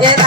என்